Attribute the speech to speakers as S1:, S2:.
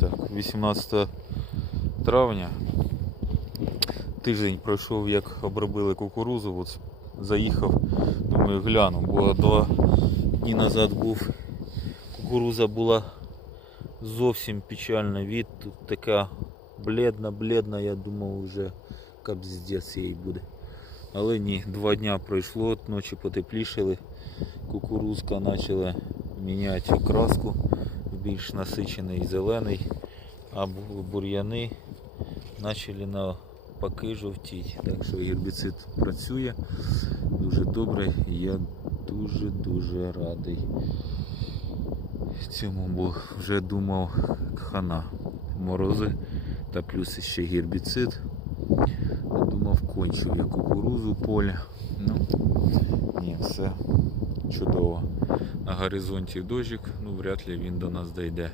S1: Так, 18 травня. Тиждень пройшов, як обробили кукурузу. От заїхав, думаю, гляну, бо два дні назад був. Кукуруза була зовсім печальна від. Тут така бледна, бледна, я думав вже капздець їй буде. Але ні, два дня пройшло, ночі потеплішали, кукурузка почала міняти окраску більш насичений зелений, а бур'яни почали навпаки жовтіти. Так що гербіцид працює дуже добре я дуже-дуже радий цьому, бо вже думав хана. Морози та плюс ще гербіцид. Думав, кончу я кукурузу поля. Ну, ні, все чудово. На горизонті дожик, ну вряд ли він до нас дійде.